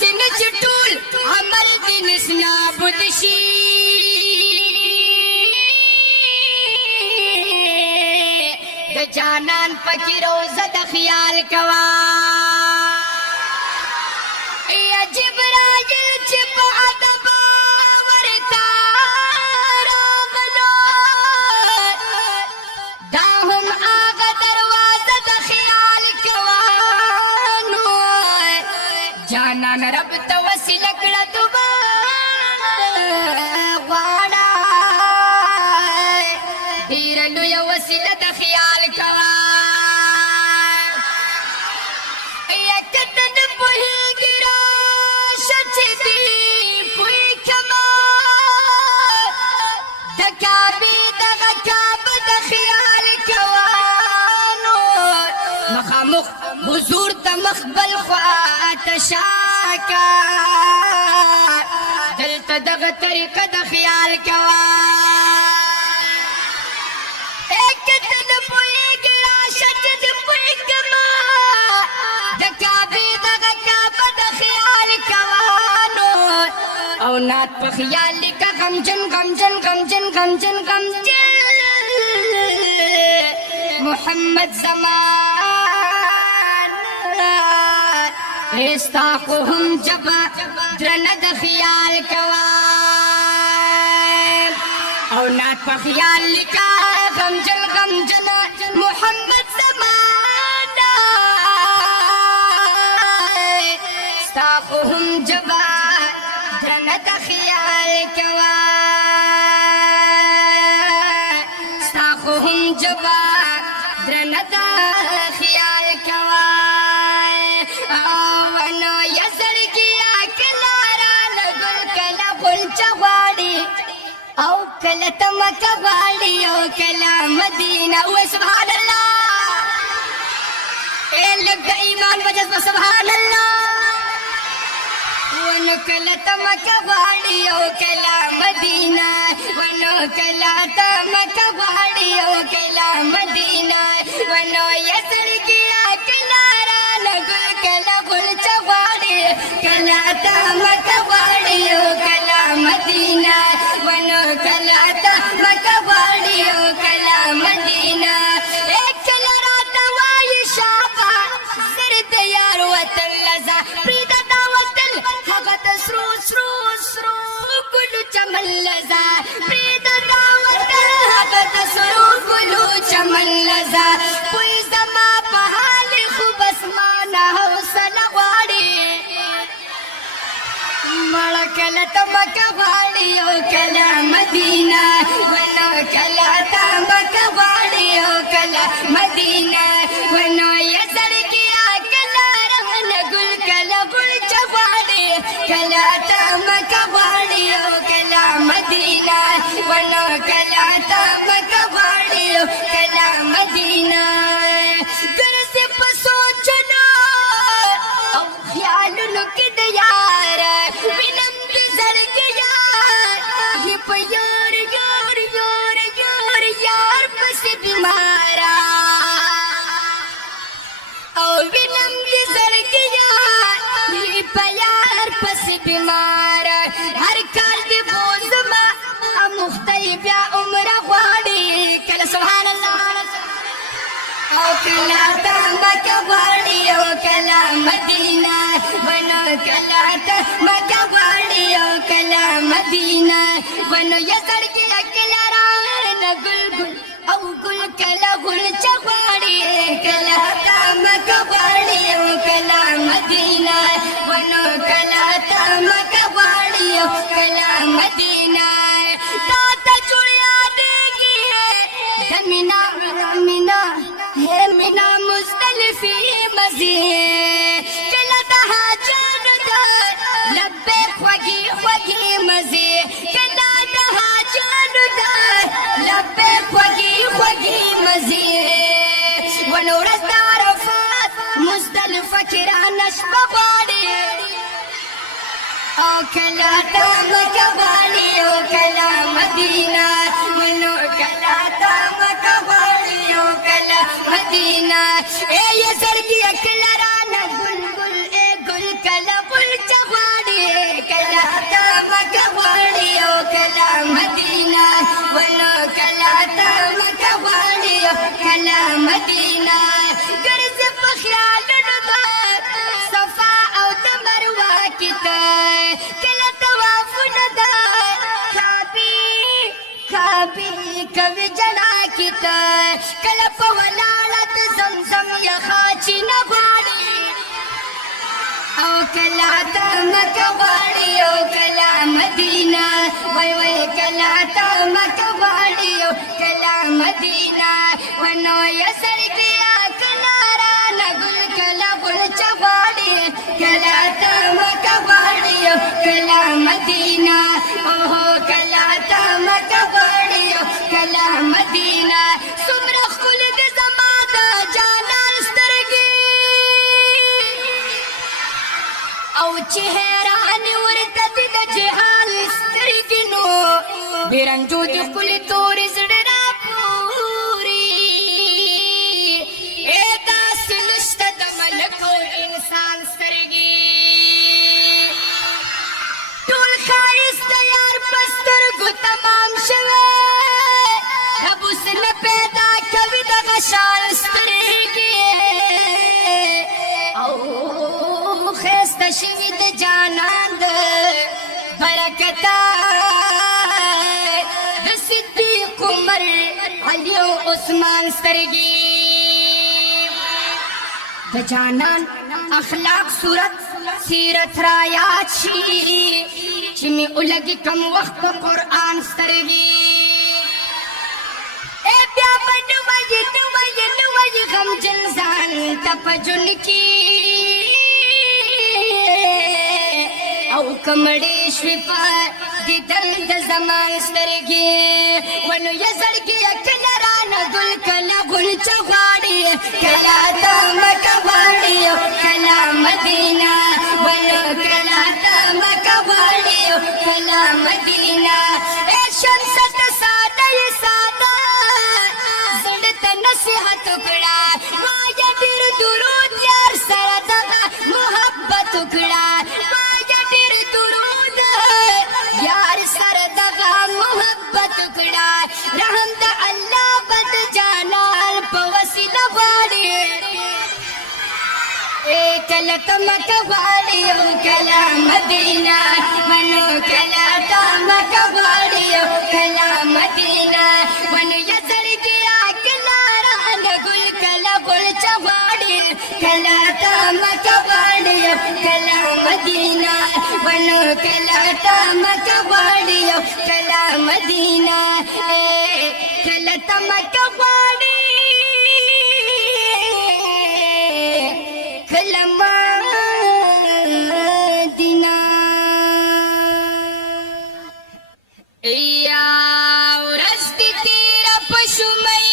داسې نه چې ټول عمل دې نابود شي د جانان پکې روزه د خیال کوا یا جبرائیل چې په ادب ورته راغلو دا هم هغه دروازه د خیال کوا نو جانان رب ته وسیله کړه دوباره غواړه ډېره لویه وسیله د خیال کوا حضور ته مخبل خواته شاکا دلته دغه طریقه د خیال کوا کته نه پوهېږې راشه چې د پوهېږمه د کعبې دغه کعبه د خیال کوا نو او نعت په خیال لیکه غمجن غمجن غمجن غمجن غمجن محمد زمان استا خو هم جبا درنه د خیال کوا او نعت په خیال لیکه غمجن غمجن محمد زمان استا خو هم جبا درنه د خیال کوا استا خو هم جبا درنه د خیال کوا ونو یزړګیا کلارا لګل کله غلچ غواړي او کله تمک غواړي او کله مدینه و سبحان الله لګ ایمان وجه سبحان الله ونو کله تمک غواړي او کله مدینه ونو کله تمک غواړي او کله مدینه ونو یزړګیا کلارا لګل کله غلچ غواړي کله تمک غواړي او کله مدینه ونو کله تمک غواړي او کله مدینه کله راته وایي شابه زر د یار وطن لزا پرېږده دا وطن هغه ته سرو سرو سرو ګلو چمن لزا پرېږده دا وطن هغه ته سرو ګلو چمن لزا پوی زما په حال خو بس ما نه حوصله غواړي مړه کله تمک غواړي او کله مدینه ونو کله تمک غواړي او کله مدینه ونو یزړګیا کله رغن ګل کله غلچ غواړي کله تمک غواړي او کله مدینه ونو کله تمک غواړي او کله مدینه ګرځې په سوچونو او خیالونو کې د یار وینم د زړګیا یې په یار یار یار یار یار پسې بیماره او وینم د زړګیا یې په یار پسې بیماره هر کال دې بوزمه مختې بیا عمره غواړي کله سبحان الله او کله تمک غواړي او کله مدینه ونو کله تمک غواړي او کله مدینه ونو یزړګیا کله رانه ګل ګل او ګل کله غلچ غواړي کله تمک غواړي او کله مدینه ونو کله تمک غواړي او کله مدینه تا ته جوړ یادېږي مینا مینا ہے مینا مزدلفی مزی کله د حاجت در لبے خوږی خوږی مزی کله د حاجت در لبے خوږی خوږی مزی ونو ورځ د عرفات مزدلفه کې رانه شپه غواړي او کله تمک غواړي او کله مدینه ونو کله تمک غواړي او کله مدینه یزړګیا کله رانه ګل ګل ګل کله غلچ مدینہ ګرځې په خیالونو د صفا او د مروه کې ته کله طوافونه د کعبې کوي جنا کې ته کله په ولاړه د زمزم یخا چې نه غواړي او کلا ته مکه غواړي او کلا مدینه وای وای کلا ته مکه غواړي او کلا مدینه ونو یې سړکیا کلا رانه ګل کلا غلچه غواړي کلا ته مکه غواړي او کلا مدینه اوهو کلا ته مکه غواړي او کلا مدینه څومره ښکلې دي زما د جانان سترګې او چې حیران ورته دي د جهان سترګې نو بې رنجو دي ښکلې تورې زړه راپورې ای داسې نشته د ملک او انسان سترګې ټول ښایست د یار په سترګو تمام شوی رب اوس نه پیدا کوي دغه شان سترګې او خسته شوي د جانان د برکته د صدیق عمر علي او عثمان سترګې د جانان اخلاق صورت سیرت را یاد شي چې مې ولګي کم وخت په قرآن سترګې ای بیا به نه وایي غمجن ځان ته په ژوند کې او کمړې شوې په دیدن د زمان سترګې ونو یې زړګې کله رانه ګل کله غلچه غواړي کله ته مکه غواړي کله مدینه ونو کله ته مکه غواړي کله مدینه ای شمسه ته ساده یې ساده زړه ته نصیحت وکړه وایه ډېر درود یار سره دغه محبت وکړه یار سره دغه محبت وکړه رحم د الله بد جانان په وسیله غواړي ای کله ته مکه غواړي او کله مدینه ونو کله ته مکه غواړي او کله مدینه ونو یې زړګیا کله رانه ګل کله غلچه غواړي کله ته مکه غواړي او کله مدینه ونو کله ته مکه غواړي او کله مدینه کله ته مکه غواړي کله مدینه یا ورځ دې تېره په شومۍ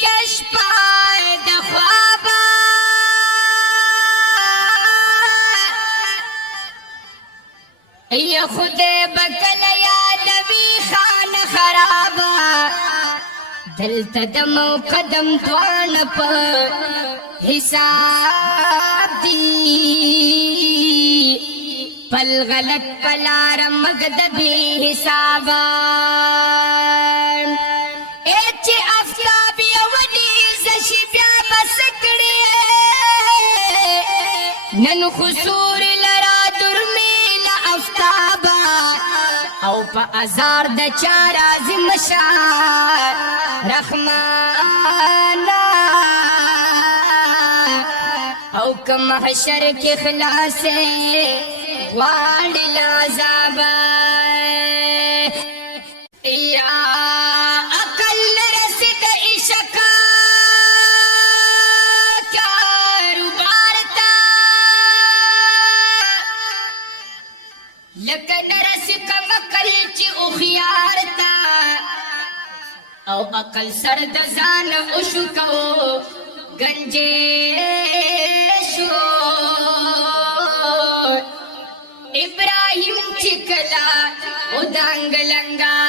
که شپه د خوابه ای خدای بکله یادوي خانه خرابه دلته د موقدم دواړه په حساب دي پل غلط پلار مګد بې حسابه ای چې افتاب یو نیزه شي بیا به څه کړې نن خسور لرا درمې افتابا او په ازار د چا راځي مشار رحمانا او که محشر کې خلاصې غواړي له عذابه یا عقل نه رسي د عشق کاروبار ته لکه نه رسي کم عقل چې هوښیار ته او عقل سر د ځان اوشو کو گنجے شو ابراہیم چکلا ادانگ لنگا